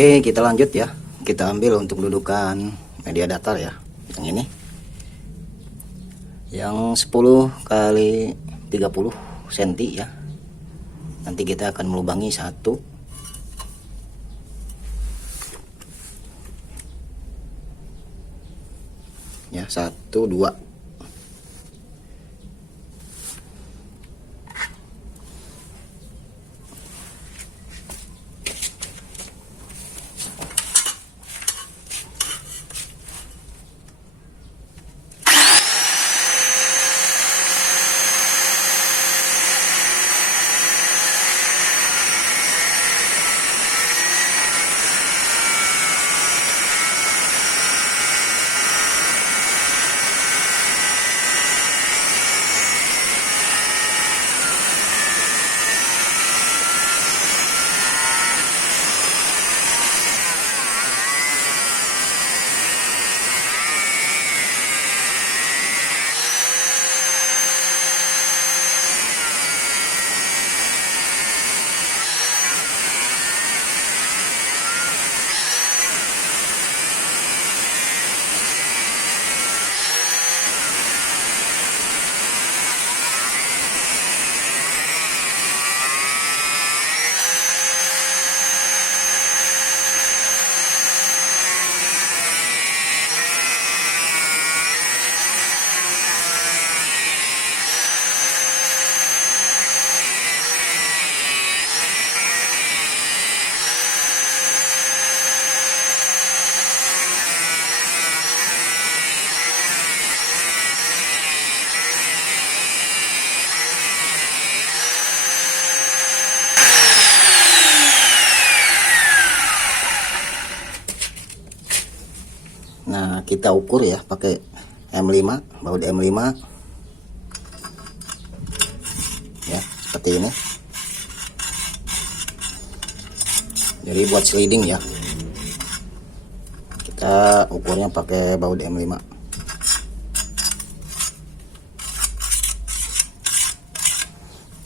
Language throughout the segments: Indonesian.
Oke, kita lanjut ya. Kita ambil untuk dudukan media datar ya. Yang ini. Yang 10 kali 30 cm ya. Nanti kita akan melubangi satu. Ya, 1, 2. Nah, kita ukur ya pakai M5, baut M5 ya, seperti ini. Jadi buat sliding ya, kita ukurnya pakai baut M5.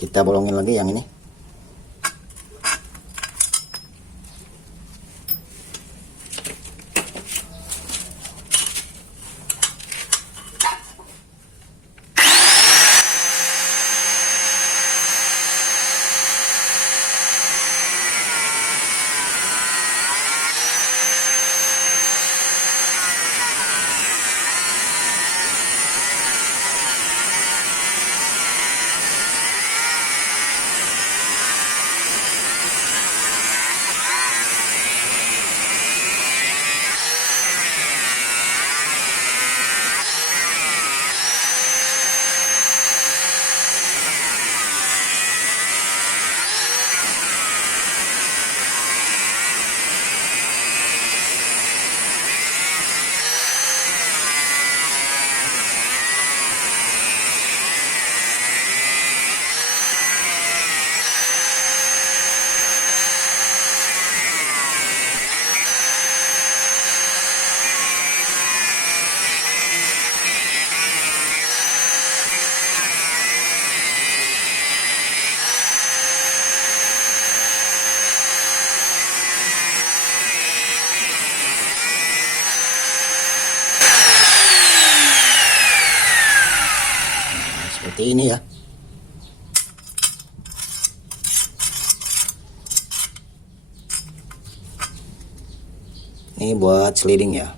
Kita bolongin lagi yang ini. Seperti ini ya. Ini buat sliding ya.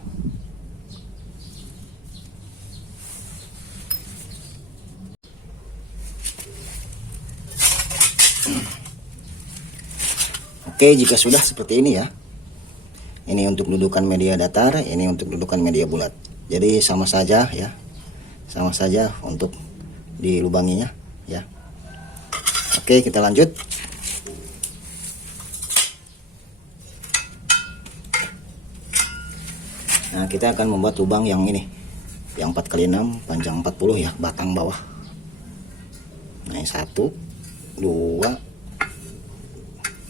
Oke, jika sudah seperti ini ya. Ini untuk dudukan media datar, ini untuk dudukan media bulat. Jadi sama saja ya. Sama saja untuk dilubanginya ya. Oke, kita lanjut. Nah, kita akan membuat lubang yang ini, yang 4x6 panjang 40 ya, batang bawah. Nah, ini 1, 2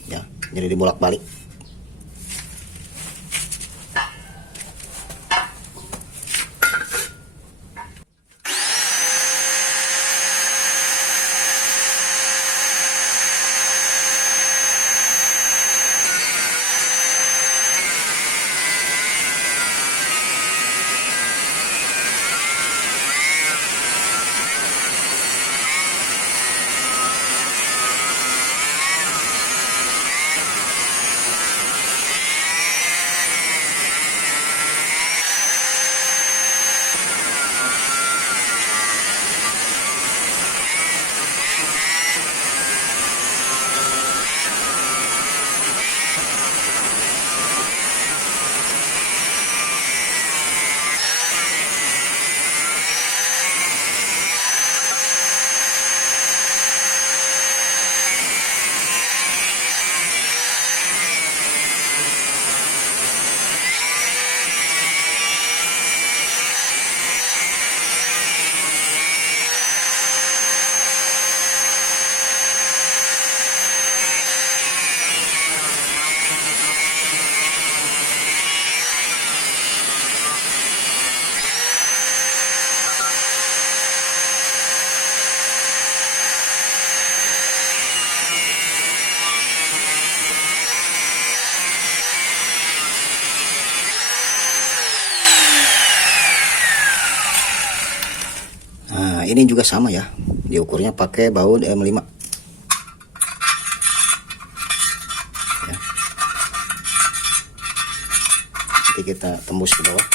ya, jadi dibolak-balik. Nah, ini juga sama ya, diukurnya pakai baut M5 ya. Nanti kita tembus ke bawah.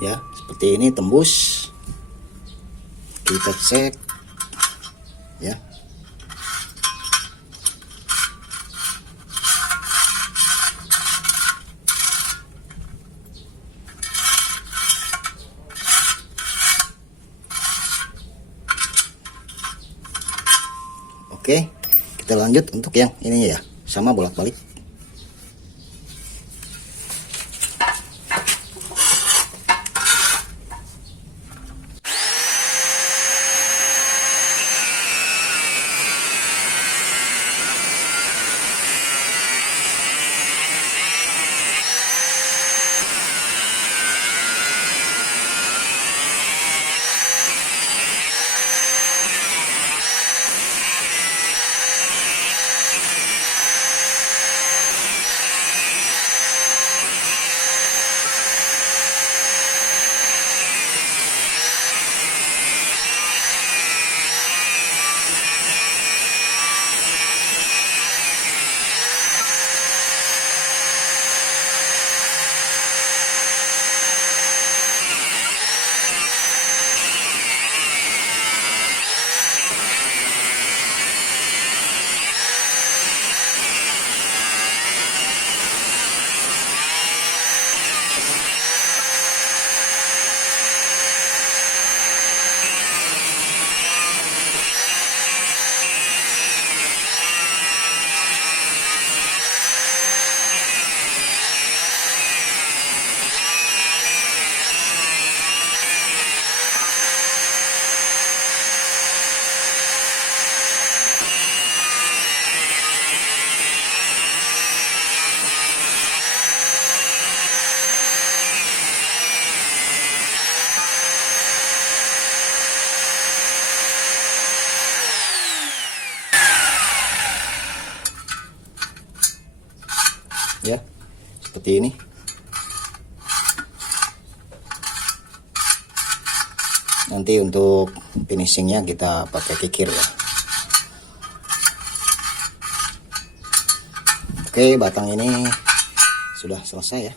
Ya, seperti ini tembus. Kita cek ya. Oke, kita lanjut untuk yang ini ya, sama bolak-balik. Ya, seperti ini. Nanti untuk finishingnya kita pakai kikir ya. Oke, batang ini sudah selesai ya.